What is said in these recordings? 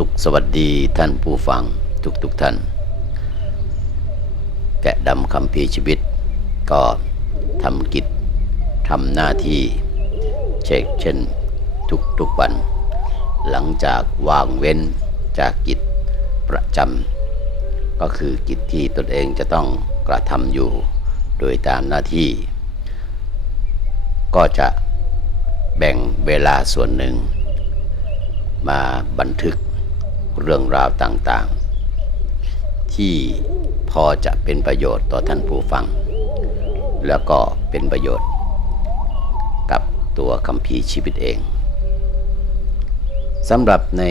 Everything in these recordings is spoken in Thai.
ตุกสวัสดีท่านผู้ฟังทุกทุกๆท่าน แกะดำคำพีชีวิต ก็ทำกิจทำหน้าที่เช็คเช่นทุกทุกๆวัน หลังจากวางเว้นจากกิจประจำก็คือกิจที่ตนเองจะต้องกระทำอยู่โดยตามหน้าที่ ก็จะแบ่งเวลาส่วนหนึ่ง มาบันทึก เรื่องราวต่างๆ ที่พอจะเป็นประโยชน์ต่อท่านผู้ฟัง แล้วก็เป็นประโยชน์ กับตัวคัมภีชีวิตเองสำหรับใน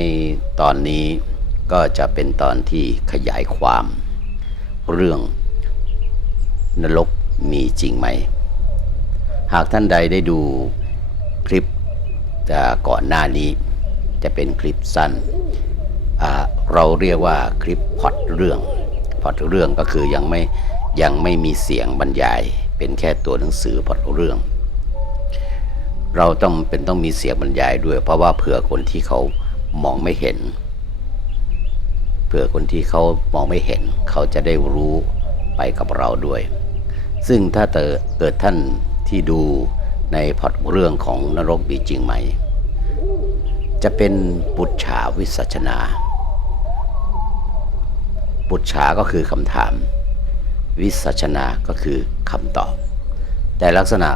ตอนนี้ก็จะเป็นตอนที่ขยายความ เรื่องนรกมีจริงไหม หากท่านใดได้ดูคลิปจะก่อนหน้านี้ จะเป็นคลิปสั้น เราเรียกว่าคลิปพอดเรื่องพอดเรื่องก็คือยังไม่ยังไม่มีเสียงบรรยาย เป็นแค่ตัวหนังสือพอดเรื่อง เราต้องเป็นต้องมีเสียงบรรยายด้วย เพราะว่าเผื่อคนที่เขามองไม่เห็น เผื่อคนที่เขามองไม่เห็น เขาจะได้รู้ไปกับเราด้วย ซึ่งถ้าเกิดท่านที่ดูในพอดเรื่องของนรกมีจริงไหม จะเป็นปุจฉาวิสัชนา ปุจฉาก็คือคำถาม วิสัชนาก็คือคำตอบ แต่ลักษณะ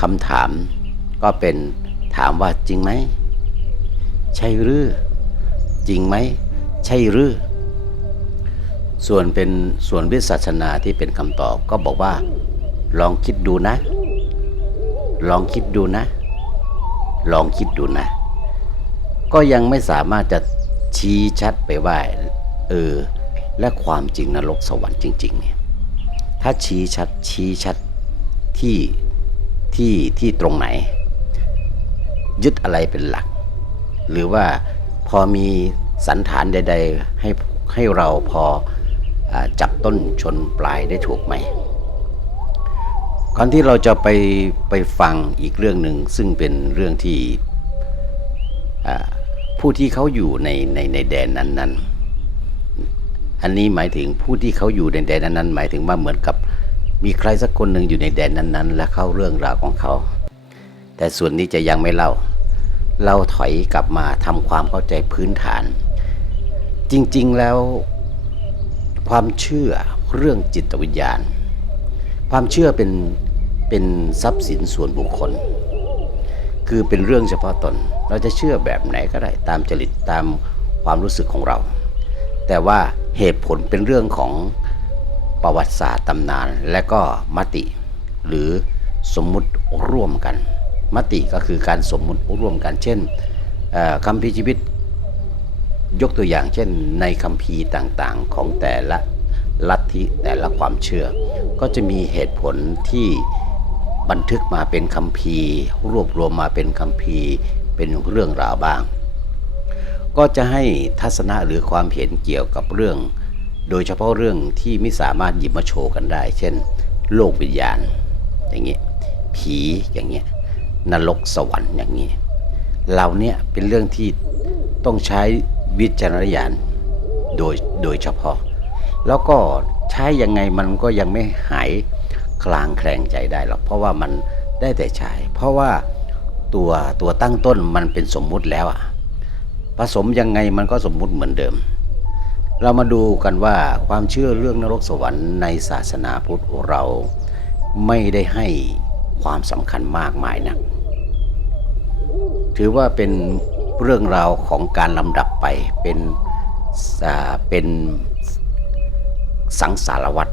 คำถามก็เป็นถามว่าจริงไหม ใช่หรือ จริงไหม ใช่หรือ ส่วนเป็นส่วนวิสัชนาที่เป็นคำตอบก็บอกว่า ลองคิดดูนะ ลองคิดดูนะ ลองคิดดูนะ ก็ยังไม่สามารถจะชี้ชัดไปว่าเออ และความจริงนรกสวรรค์จริงๆเนี่ยถ้าชี้ชัดชี้ชัดที่ที่ที่ตรงไหน ยึดอะไรเป็นหลัก หรือว่าพอมีสันฐานใด ๆ ให้ให้เราพออจับต้นชนปลายได้ถูกไหมก่อนที่เราจะไปไปฟังอีกเรื่องหนึ่งซึ่งเป็นเรื่องที่ผู้ที่เขาอยู่ในในในแดนนั้นๆ อันนี้หมายถึงผู้ที่เขาอยู่ในแดนนั้นๆหมายถึงว่าเหมือนกับมีใครสักคนหนึ่งอยู่ในแดนนั้นๆ และเข้าเรื่องราวของเขา แต่ส่วนนี้จะยังไม่เล่า เราถอยกลับมาทำความเข้าใจพื้นฐาน จริงๆแล้ว ความเชื่อเรื่องจิตวิญญาณ ความเชื่อเป็นเป็นทรัพย์สินส่วนบุคคล คือเป็นเรื่องเฉพาะตน เราจะเชื่อแบบไหนก็ได้ตามจริตตามความรู้สึกของเรา แต่ว่า เหตุผลเป็นเรื่องของประวัติศาสตร์ตำนาน และก็มติ หรือสมมุติร่วมกัน มติก็คือการสมมุติร่วมกัน เช่นคำพีชีวิตยกตัวอย่างเช่นในคำพีต่างๆของแต่ละลัทธิแต่ละความเชื่อ ก็จะมีเหตุผลที่บันทึกมาเป็นคำพีรวบรวมมาเป็นคำพีเป็นเรื่องราวบ้าง ก็จะให้ทัศนะหรือความเห็นเกี่ยวกับเรื่อง โดยเฉพาะเรื่องที่ไม่สามารถหยิบมาโชว์กันได้ เช่น โลกวิญญาณ อย่างเงี้ยผีอย่างเงี้ยนรกสวรรค์อย่างเงี้ยเราเนี่ยเป็นเรื่องที่ต้องใช้วิจารณญาณโดยโดยเฉพาะ แล้วก็ใช้ยังไงมันก็ยังไม่หายคลางแคลงใจได้หรอกเพราะว่ามันได้แต่ใช้เพราะว่าตัวตัวตั้งต้นมันเป็นสมมุติแล้วอะ ผสมยังไงมันก็สมมุติเหมือนเดิม เรามาดูกันว่าความเชื่อเรื่องนรกสวรรค์ในศาสนาพุทธเราไม่ได้ให้ความสำคัญมากมายนัก ถือว่าเป็นเรื่องราวของการลำดับไปเป็นอ่าเป็นสังสารวัตร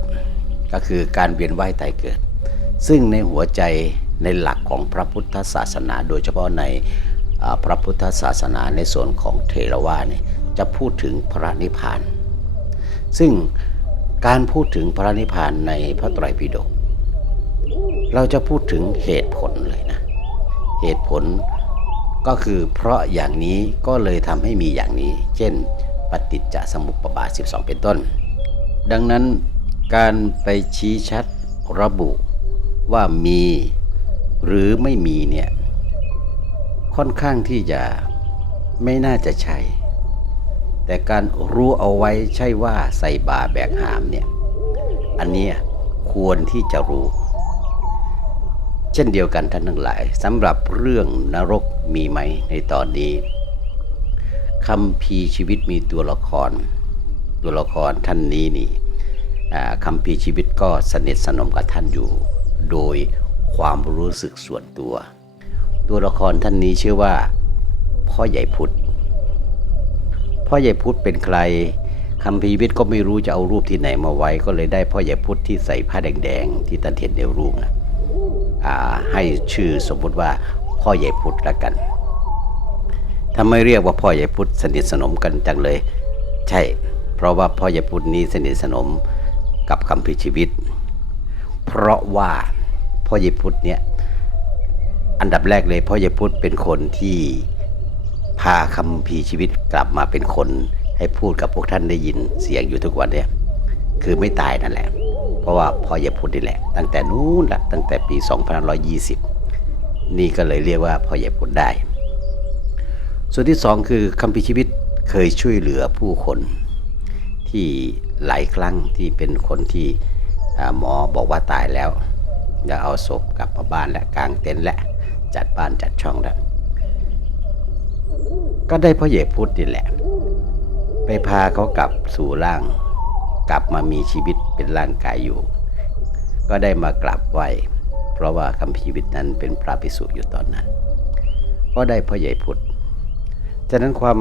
ก็คือการเวียนว่ายตายเกิด ซึ่งในหัวใจในหลักของพระพุทธศาสนา โดยเฉพาะใน พระพุทธศาสนาในส่วนของเทรวาเนี่ยจะพูดถึงพระนิพพาน ซึ่งการพูดถึงพระนิพพานในพระไตรปิฎกเราจะพูดถึงเหตุผลเลยนะ เหตุผลก็คือเพราะอย่างนี้ก็เลยทำให้มีอย่างนี้ เช่น ปฏิจจสมุปบาท 12 เป็นต้น ดังนั้นการไปชี้ชัดระบุว่ามีหรือไม่มีเนี่ย ค่อนข้างที่จะไม่น่าจะใช่ แต่การรู้เอาไว้ใช่ว่าใส่บาแบกหามเนี่ย อันนี้ควรที่จะรู้ เช่นเดียวกันท่านทั้งหลายสำหรับเรื่องนรกมีไหมในตอนนี้คำพีชีวิตมีตัวละคร ตัวละครท่านนี้นี่คำพีชีวิตก็สนิทสนมกับท่านอยู่ โดยความรู้สึกส่วนตัว ตัวละครท่านนี้ชื่อว่า พ่อใหญ่พุทธพ่อใหญ่พุทธเป็นใครคำพีร์ชีวิตก็ไม่รู้จะเอารูปที่ไหนมาไว้ ก็เลยได้พ่อใหญ่พุทธที่ใส่ผ้าแดงๆที่ท่านเห็นในรูปนะให้ชื่อสมมติว่าพ่อใหญ่พุทธละกันถ้าไม่เรียกว่าพ่อใหญ่พุทธสนิทสนมกันจังเลย ใช่ เพราะว่าพ่อใหญ่พุทธนี้สนิทสนมกับคำพิชีวิต เพราะว่าพ่อใหญ่พุทธเนี่ย อันดับแรกเลยพ่อใหญ่พุทธเป็นคนที่พาคำพีร์ชีวิตกลับมาเป็นคน ให้พูดกับพวกท่านได้ยินเสียงอยู่ทุกวันเนี่ยคือไม่ตายนั่นแหละ เพราะว่าพ่อใหญ่พุทธนี่แหละ ตั้งแต่นู้นละตั้งแต่ปี 2520 นี่ก็เลยเรียกว่าพ่อใหญ่พุทธได้ ส่วนที่สองคือคำพิชีวิตเคยช่วยเหลือผู้คนที่หลายครั้งที่เป็นคนที่หมอบอกว่าตายแล้วจะเอาศพกลับมาบ้านและกางเต็นท์และ จัดบ้านจัดช่องแล้วก็ได้พ่อเหยพุทธนี่แหละ ไปพาเขากลับสู่ร่าง กลับมามีชีวิตเป็นร่างกายอยู่ ก็ได้มากราบไหวเพราะว่าคำพิชีวิตนั้นเป็นพระภิกษุอยู่ตอนนั้น ก็ได้พ่อใหญ่พุทธฉะนั้นความ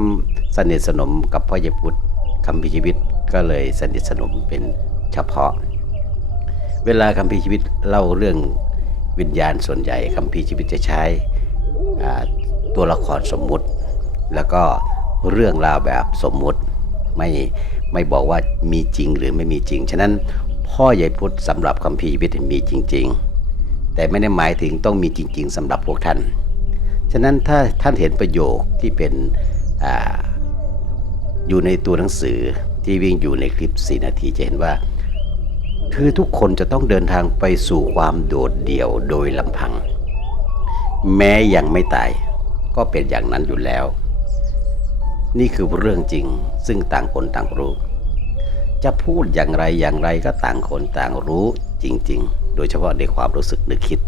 สนิทสนมกับพ่อใหญ่พุทธคำพิชีวิตก็เลยสนิทสนมเป็นเฉพาะ เวลาคำพิชีวิตเล่าเรื่อง วิญญาณส่วนใหญ่คำพิชีวิตจะใช้ตัวละครสมมุติ แล้วก็เรื่องราวแบบสมมุติไม่ไม่บอกว่ามีจริงหรือไม่มีจริง ฉะนั้นพ่อใหญ่พุทธสำหรับคำพิชีวิตมีจริง ๆ แต่ไม่ได้หมายถึงต้องมีจริง ๆสำหรับพวกท่าน ฉะนั้นถ้าท่านเห็นประโยคที่เป็นออยู่ในตัวหนังสือที่วิ่งอยู่ในคลิป 4 นาทีจะเห็นว่า คือทุกคนจะต้องเดินทางไปสู่ความโดดเดี่ยวโดยลำพัง แม้ยังไม่ตาย ก็เป็นอย่างนั้นอยู่แล้ว นี่คือเรื่องจริงซึ่งต่างคนต่างรู้ จะพูดอย่างไรอย่างไรก็ต่างคนต่างรู้จริง ๆ โดยเฉพาะในความรู้สึกนึกคิด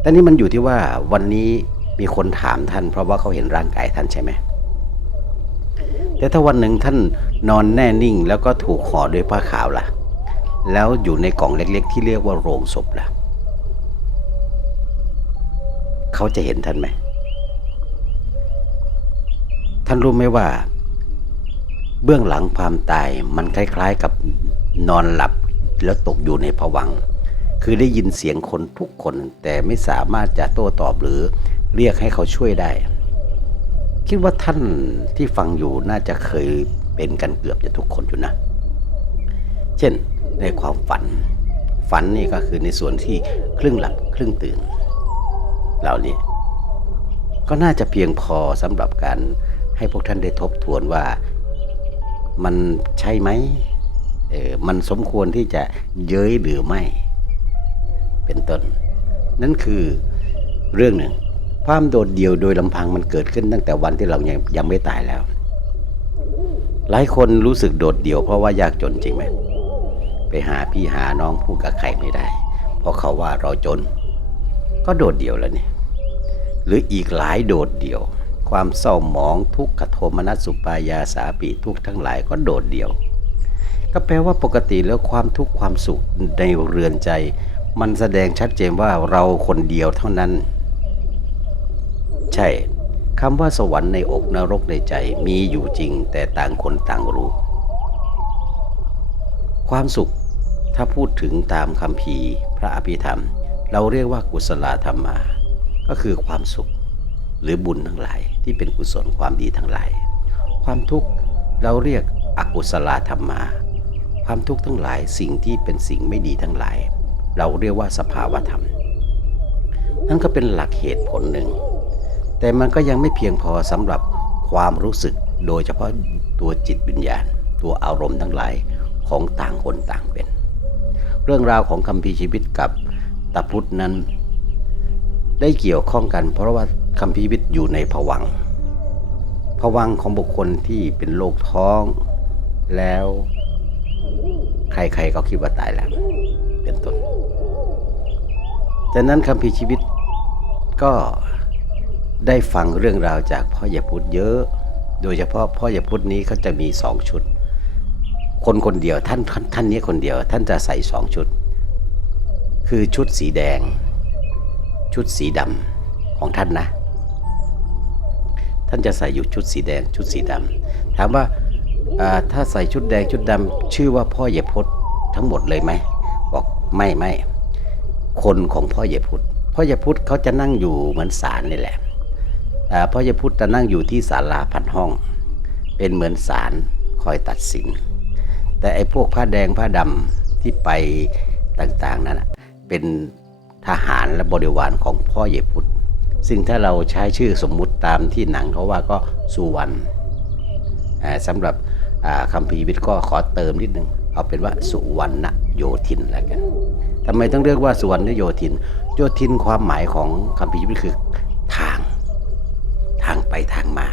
แต่นี่มันอยู่ที่ว่าวันนี้มีคนถามท่าน เพราะว่าเขาเห็นร่างกายท่านใช่ไหม แต่ถ้าวันหนึ่งท่านนอนแน่นิ่ง แล้วก็ถูกห่อด้วยผ้าขาวล่ะ แล้วอยู่ในกล่องเล็ก ๆ ที่เรียกว่าโรงศพล่ะ เขาจะเห็นท่านไหม ท่านรู้ไหมว่า เบื้องหลังความตายมันคล้าย ๆ กับนอนหลับแล้วตกอยู่ในผวังค์คือได้ยินเสียงคนทุกคน แต่ไม่สามารถจะโต้ตอบหรือเรียกให้เขาช่วยได้ คิดว่าท่านที่ฟังอยู่น่าจะเคยเป็นกันเกือบจะทุกคนอยู่นะ เช่นในความฝัน ฝันนี่ก็คือในส่วนที่ครึ่งหลับครึ่งตื่น เหล่านี้ ก็น่าจะเพียงพอสำหรับการให้พวกท่านได้ทบทวนว่ามันใช่ไหมเออมันสมควรที่จะเย้ยหรือไม่ เป็นต้น นั่นคือเรื่องหนึ่ง ความโดดเดี่ยวโดยลำพังมันเกิดขึ้นตั้งแต่วันที่เรายังยังไม่ตายแล้ว หลายคนรู้สึกโดดเดี่ยวเพราะว่ายากจนจริงไหมไปหาพี่หาน้องพูดกับใครไม่ได้ เพราะเขาว่าเราจน ก็โดดเดี่ยวแล้วนี่หรืออีกหลายโดดเดี่ยว ความเศร้าหมองทุกขโทมนัสสุปายาสาปีทุกทั้งหลายก็โดดเดี่ยว ก็แปลว่าปกติแล้วความทุกข์ความสุขในเรือนใจ มันแสดงชัดเจนว่าเราคนเดียวเท่านั้น ใช่คำว่าสวรรค์ในอกนรกในใจมีอยู่จริง แต่ต่างคนต่างรู้ ความสุขถ้าพูดถึงตามคำพีพระอภิธรรม เราเรียกว่ากุศลธรรมา ก็คือความสุข หรือบุญทั้งหลายที่เป็นกุศลความดีทั้งหลาย ความทุกข์เราเรียกอกุศลธรรมา ความทุกข์ทั้งหลายสิ่งที่เป็นสิ่งไม่ดีทั้งหลาย เราเรียกว่าสภาวธรรม นั่นก็เป็นหลักเหตุผลหนึ่ง แต่มันก็ยังไม่เพียงพอสำหรับความรู้สึกโดยเฉพาะตัวจิตวิญญาณ ตัวอารมณ์ทั้งหลายของต่างคนต่างเป็น เรื่องราวของคำพีชีวิตกับตาพุทธนั้น ได้เกี่ยวข้องกัน เพราะว่าคำพีชีวิตอยู่ในผวังค์ภวังของบุคคลที่เป็นโรคท้อง แล้วใครๆก็คิดว่าตายแล้วเป็นต้นจากนั้นคำพีชีวิตก็ ได้ฟังเรื่องราวจากพ่อใหญ่พุทธเยอะ โดยเฉพาะพ่อใหญ่พุทธนี้เขาจะมีสองชุด คนคนเดียวท่านท่านท่านนี้คนเดียวท่านจะใส่สองชุด คือชุดสีแดง ชุดสีดำของท่านนะ ท่านจะใส่อยู่ชุดสีแดงชุดสีดำถามว่าถ้าใส่ชุดแดงชุดดำชื่อว่าพ่อเหยยพดทั้งหมดเลยไหมบอกไม่ไม่คนของพ่อเหยยพุทธพ่อเหยยพุทธเขาจะนั่งอยู่เหมือนศาลนี่แหละ พ่อเหยยพุทธจะนั่งอยู่ที่ศาลาพันห้อง เป็นเหมือนศาลคอยตัดสิน แต่ไอ้พวกผ้าแดงผ้าดำที่ไปต่างๆนั่นเป็นทหารและบริวารของพ่อเหยพุทธซึ่งถ้าเราใช้ชื่อสมมุติตามที่หนังเขาว่าก็สุวรรณสำหรับคำพีวิทย์ก็ขอเติมนิดนึง เอาเป็นว่าสุวรรณโยธินแล้วกันทำไมต้องเรียกว่าสุวรรณโยธิน โยธินความหมายของคำพีวิทย์คือทาง ไปทางมา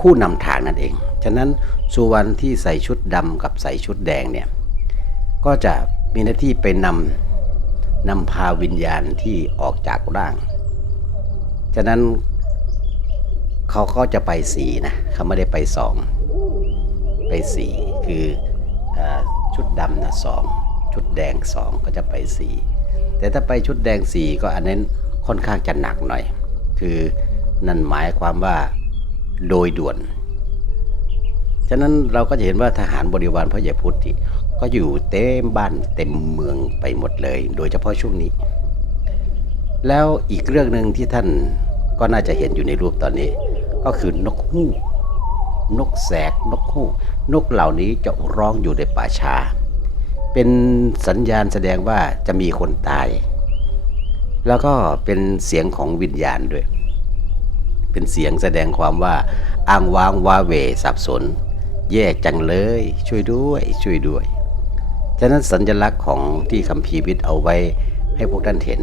ผู้นำทางนั่นเอง ฉะนั้นสุวรรณที่ใส่ชุดดำกับใส่ชุดแดงเนี่ย ก็จะมีหน้าที่ไปนำนำพาวิญญาณที่ออกจากร่าง ฉะนั้นเขาก็จะไปสีนะเขาไม่ได้ไปสองไปสีคืออชุดดำนะสองชุดแดงสองก็จะไปสีแต่ถ้าไปชุดแดงสีก็อันนั้นค่อนข้างจะหนักหน่อย คือนั่นหมายความว่าโดยด่วน ฉะนั้นเราก็จะเห็นว่าทหารบริวารพระยาพุทธที่ก็อยู่เต็มบ้านเต็มเมืองไปหมดเลย โดยเฉพาะช่วงนี้ แล้วอีกเรื่องหนึ่งที่ท่านก็น่าจะเห็นอยู่ในรูปตอนนี้ ก็คือนกฮูกนกแสกนกฮูกนกเหล่านี้จะร้องอยู่ในป่าชา เป็นสัญญาณแสดงว่าจะมีคนตาย แล้วก็เป็นเสียงของวิญญาณด้วย เป็นเสียงแสดงความว่าอ้างว้างว้าเหวสับสน แย่จังเลย ช่วยด้วย ช่วยด้วย ฉะนั้นสัญลักษณ์ของที่คัมภีวิทย์เอาไว้ให้พวกท่านเห็น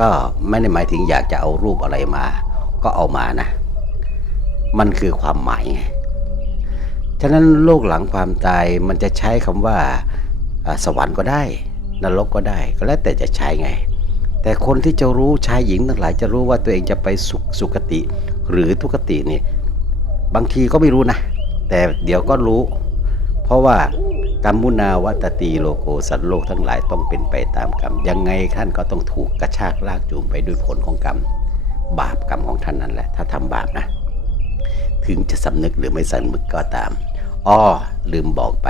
ก็ไม่ได้หมายถึงอยากจะเอารูปอะไรมา ก็เอามานะ มันคือความหมายไงฉะนั้นโลกหลังความตายมันจะใช้คำว่าอ่าสวรรค์ก็ได้ นรกก็ได้ ก็แล้วแต่จะใช้ไง แต่คนที่จะรู้ชายหญิงทั้งหลายจะรู้ว่าตัวเองจะไปสุขสุคติ หรือทุกตินี่บางทีก็ไม่รู้นะ แต่เดี๋ยวก็รู้ เพราะว่า กรรมุนาวัตตีโลโกสัตว์โลกทั้งหลายต้องเป็นไปตามกรรม ยังไงท่านก็ต้องถูกกระชากลากจูงไปด้วยผลของกรรม บาปกรรมของท่านนั่นแหละ ถ้าทำบาปนะ ถึงจะสำนึกหรือไม่สำนึกก็ตามอ้อลืมบอกไป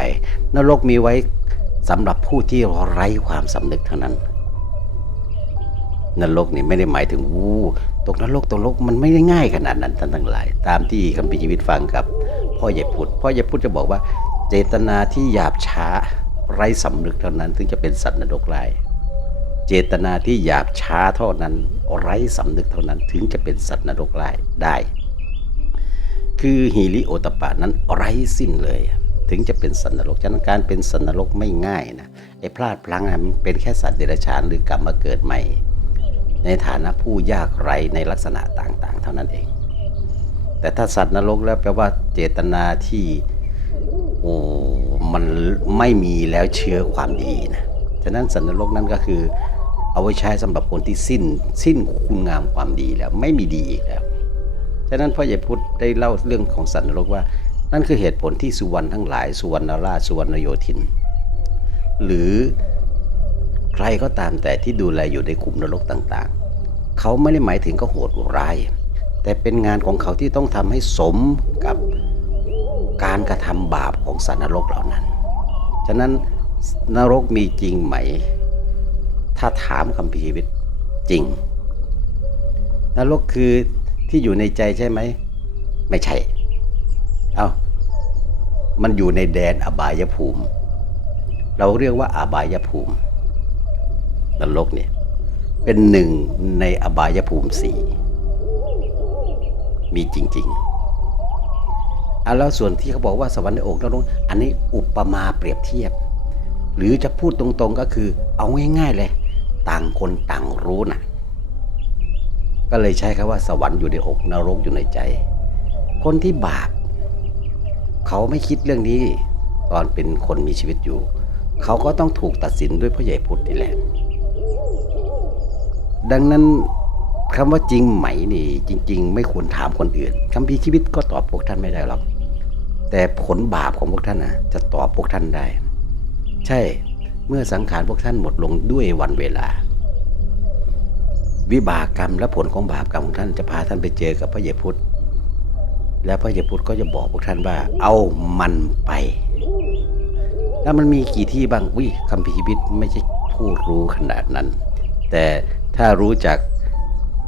นรกมีไว้สำหรับผู้ที่ไร้ความสำนึกเท่านั้น นรกนี่ไม่ได้หมายถึงวู้ตกนรกตกนรกมันไม่ได้ง่ายขนาดนั้นท่านทั้งหลาย ตามที่คัมภีร์ชีวิตฟังกับพ่อใหญ่พุทธพ่อใหญ่พุทธจะบอกว่า เจตนาที่หยาบช้าไร้สำนึกเท่านั้น ถึงจะเป็นสัตว์นรกไร้เจตนาที่หยาบช้าเท่านั้น ไร้สำนึกเท่านั้น ถึงจะเป็นสัตว์นรกไร้ได้ คือฮีริโอตปปะนั้นไร้สิ้นเลย ถึงจะเป็นสัตว์นรกฉะนั้นการเป็นสัตว์นรกไม่ง่ายนะไอ้พลาดพลั้งอะมันเป็นแค่สัตว์เดรัจฉานหรือกลับมาเกิดใหม่ ในฐานะผู้ยากไร้ในลักษณะต่างๆ เท่านั้นเอง แต่ถ้าสัตว์นรกแล้วแปลว่าเจตนาที่โอ้มันไม่มีแล้วเชื้อความดีนะฉะนั้นสัตว์นรกนั้นก็คือ เอาไว้ใช้สำหรับคนที่สิ้น สิ้นคุณงามความดีแล้วไม่มีดีอีกแล้วฉะนั้นพ่อใหญ่พุทธได้เล่าเรื่องของสัตว์นรกว่า นั่นคือเหตุผลที่สุวรรณทั้งหลายสุวรรณราชสุวรรณโยธิน หรือ ใครก็ตามแต่ที่ดูแลอยู่ในกลุ่มนรกต่างๆ เขาไม่ได้หมายถึงก็โหดร้าย แต่เป็นงานของเขาที่ต้องทำให้สมกับการกระทำบาปของสัตว์นรกเหล่านั้น ฉะนั้นนรกมีจริงไหม ถ้าถามคำพีร์วิทย์จริง นรกคือที่อยู่ในใจใช่ไหม ไม่ใช่ เอ้า มันอยู่ในแดนอบายภูมิ เราเรียกว่าอบายภูมิ นรกเนี่ย เป็นหนึ่งในอบายภูมิสี่มีจริงๆอะแล้วส่วนที่เขาบอกว่าสวรรค์ในอกนรกอันนี้อุปมาเปรียบเทียบ หรือจะพูดตรงๆก็คือ เอาง่ายๆเลย ต่างคนต่างรู้นะก็เลยใช้คำว่าสวรรค์อยู่ในอกนรกอยู่ในใจ คนที่บาปเขาไม่คิดเรื่องนี้ตอนเป็นคนมีชีวิตอยู่ เขาก็ต้องถูกตัดสินด้วยพ่อใหญ่พุทธนี่แหละ ดังนั้นคำว่าจริงไหมนี่ จริง ๆ ไม่ควรถามคนอื่นคำพีชีวิตก็ตอบพวกท่านไม่ได้หรอกแต่ผลบาปของพวกท่านนะจะตอบพวกท่านได้ ใช่เมื่อสังขารพวกท่านหมดลงด้วยวันเวลา วิบากกรรมและผลของบาปกรรมของท่านจะพาท่านไปเจอกับพระเยพุทธแล้วพระเยพุทธก็จะบอกพวกท่านว่า เอามันไปแล้วมันมีกี่ที่บ้างวิคำพิชีวิตไม่ใช่ผู้รู้ขนาดนั้น แต่ ถ้ารู้จัก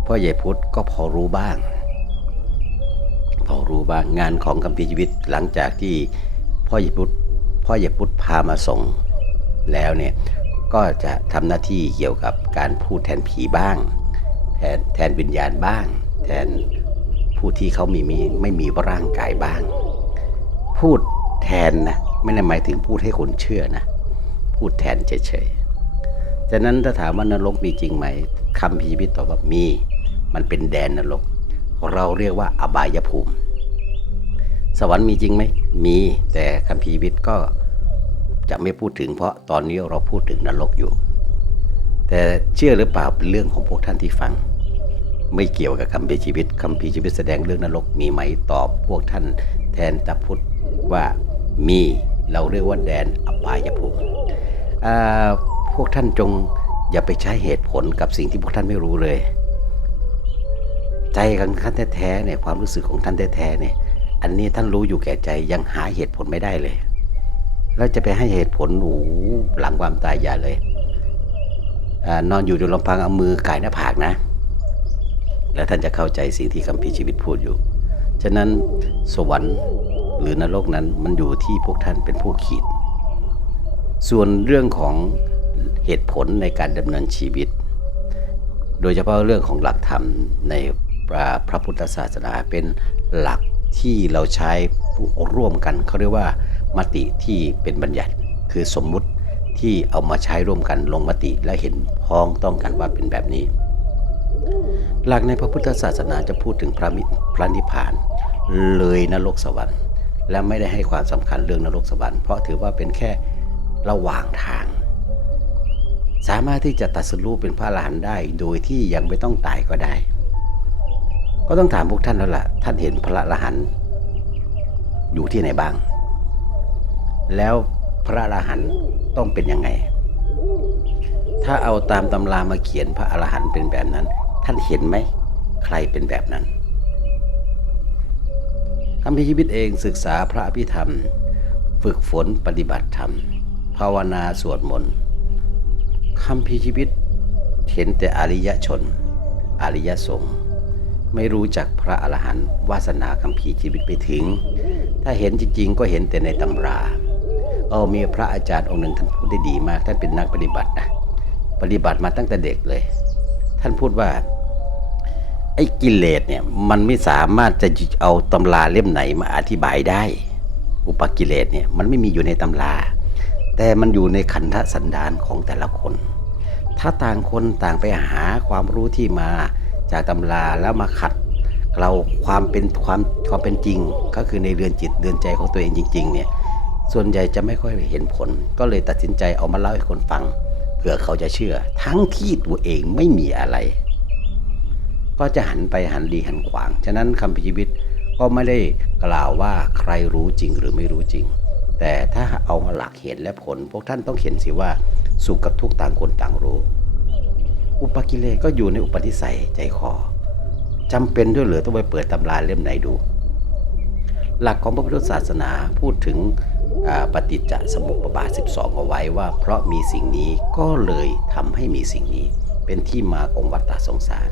พ่อใหญ่พุทธก็พอรู้บ้าง พอรู้บ้างงานของคำพิชีวิตหลังจากที่พ่อใหญ่พุทธพ่อใหญ่พุทธพามาส่งแล้วเนี่ยก็จะทำหน้าที่เกี่ยวกับการพูดแทนผีบ้าง แทนแทนวิญญาณบ้าง แทนผู้ที่เขามีมีไม่มีร่างกายบ้าง พูดแทนนะไม่ได้หมายถึงพูดให้คนเชื่อนะ พูดแทนเฉยๆ ฉะนั้นถ้าถามว่านรกมีจริงไหมคำพีพิตอบว่ามี มันเป็นแดนนรก เราเรียกว่าอบายภูมิ สวรรค์มีจริงไหมมีแต่คำพีร์วิทย์ก็จะไม่พูดถึงเพราะตอนนี้เราพูดถึงนรกอยู่ แต่เชื่อหรือเปล่าเป็นเรื่องของพวกท่านที่ฟัง ไม่เกี่ยวกับคำพีชีวิตคำพีชีวิตแสดงเรื่องนรกมีไหมตอบพวกท่านแทนตะพุทธว่ามีเราเรียกว่าแดนอบายภูมิอ่า พวกท่านจงอย่าไปใช้เหตุผลกับสิ่งที่พวกท่านไม่รู้เลย ใจของท่านแท้ๆเนี่ยความรู้สึกของท่านแท้ๆเนี่ยอันนี้ท่านรู้อยู่แก่ใจยังหาเหตุผลไม่ได้เลยแล้วจะไปให้เหตุผลหนูหลังความตายอย่าเลยอนอนอยู่จนลำพังเอามือก่ายหน้าผากนะ แล้วท่านจะเข้าใจสิ่งที่คัมภีร์ชีวิตพูดอยู่ ฉะนั้นสวรรค์หรือนรกนั้นมันอยู่ที่พวกท่านเป็นผู้ขีด ส่วนเรื่องของ เหตุผลในการดำเนินชีวิต โดยเฉพาะเรื่องของหลักธรรมในพระพุทธศาสนาเป็นหลักที่เราใช้ร่วมกันเขาเรียกว่ามติที่เป็นบัญญัติ คือสมมุติที่เอามาใช้ร่วมกันลงมติและเห็นพ้องต้องกันว่าเป็นแบบนี้ หลักในพระพุทธศาสนาจะพูดถึงพระมิพระนิพพาน เลยนรกสวรรค์ และไม่ได้ให้ความสำคัญเรื่องนรกสวรรค์เพราะถือว่าเป็นแค่ระหว่างทาง สามารถที่จะตัดสรู้เป็นพระอรหันต์ได้ โดยที่ยังไม่ต้องตายก็ได้ ก็ต้องถามพวกท่านแล้วล่ะ ท่านเห็นพระอรหันต์อยู่ที่ไหนบ้าง แล้วพระอรหันต์ต้องเป็นยังไง ถ้าเอาตามตำรามาเขียนพระอรหันต์เป็นแบบนั้น ท่านเห็นไหม ใครเป็นแบบนั้นคำพิชีวิตเองศึกษาพระอภิธรรม ฝึกฝนปฏิบัติธรรม ภาวนาสวดมนต์ คำพิชีวิต เห็นแต่อริยชน อริยสงฆ์ไม่รู้จักพระอรหันต์วาสนาคำพีชีวิตไปถึง ถ้าเห็นจริงๆ ก็เห็นแต่ในตำราเออมีพระอาจารย์องค์หนึ่งท่านพูดได้ดีมากท่านเป็นนักปฏิบัตินะปฏิบัติมาตั้งแต่เด็กเลย ท่านพูดว่าไอ้กิเลสเนี่ยมันไม่สามารถจะเอาตำราเล่มไหนมาอธิบายได้ อุปกิเลสเนี่ยมันไม่มีอยู่ในตำรา แต่มันอยู่ในขันธสันดานของแต่ละคน ถ้าต่างคนต่างไปหาความรู้ที่มาจากตำราแล้วมาขัดเราความเป็นความความเป็นจริง ก็คือในเรือนจิตเรือนใจของตัวเองจริง ๆ เนี่ย ส่วนใหญ่จะไม่ค่อยเห็นผล ก็เลยตัดสินใจเอามาเล่าให้คนฟังเพื่อเขาจะเชื่อ ทั้งที่ตัวเองไม่มีอะไร ก็จะหันไปหันดีหันขวาง ฉะนั้นคำพิชีวิตก็ไม่ได้กล่าวว่าใครรู้จริงหรือไม่รู้จริง แต่ถ้าเอาหลักเหตุและผล พวกท่านต้องเห็นสิว่าสุขกับทุกข์ต่างคนต่างรู้ อุปกิเลสก็อยู่ในอุปนิสัยใจคอจำเป็นด้วยเหรือต้องไปเปิดตำราเล่มไหนดู หลักของพระพุทธศาสนาพูดถึงปฏิจจสมุปบาท 12 เอาไว้ว่า เพราะมีสิ่งนี้ก็เลยทำให้มีสิ่งนี้ เป็นที่มาของวัฏฏะสงสาร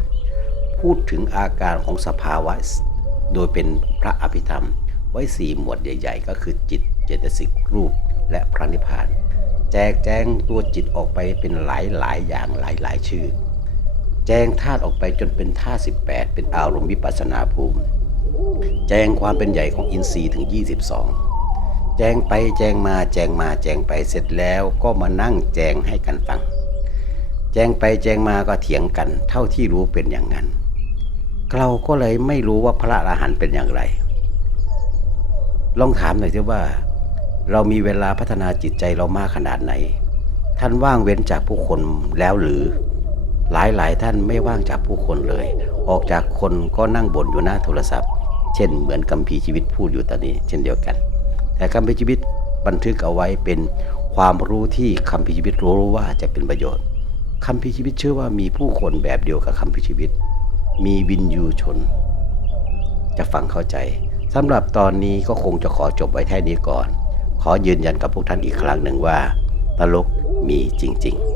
พูดถึงอาการของสภาวะโดยเป็นพระอภิธรรม ไว้สี่หมวดใหญ่ ๆ ก็คือจิต จตสิกรูปและพระนิพพาน แจกแจงตัวจิตออกไปเป็นหลายหลายอย่างหลายหลายชื่อ แจงธาตุออกไปจนเป็นธาตุสิเป็นอารมณ์วิปัสสนาภูมิ แจงความเป็นใหญ่ของอินทรีย์ถึง 22 แจงไปแจงมาแจงมาแจงไปเสร็จแล้วก็มานั่งแจงให้กันฟัง แจงไปแจงมาก็เถียงกัน เท่าที่รู้เป็นอย่างนั้นเราก็เลยไม่รู้ว่าพระอรหันต์เป็นอย่างไร ลองถามหน่อยสิว่า เรามีเวลาพัฒนาจิตใจเรามากขนาดไหน ท่านว่างเว้นจากผู้คนแล้วหรือ หลายหลายๆท่านไม่ว่างจากผู้คนเลย ออกจากคนก็นั่งบ่นอยู่หน้าโทรศัพท์ เช่นเหมือนกัมพีชีวิตพูดอยู่ตอนนี้ เช่นเดียวกัน แต่กัมพีชีวิตบันทึกเอาไว้เป็นความรู้ที่คัมภีชีวิตรู้ว่าจะเป็นประโยชน์คัมภีชีวิตเชื่อว่ามีผู้คนแบบเดียวกับคัมภีชีวิต มีวินยูชน จะฟังเข้าใจสำหรับตอนนี้ก็คงจะขอจบไว้แค่นี้ก่อน ขอยืนยันกับพวกท่านอีกครั้งหนึ่งว่าตลกมีจริง ๆ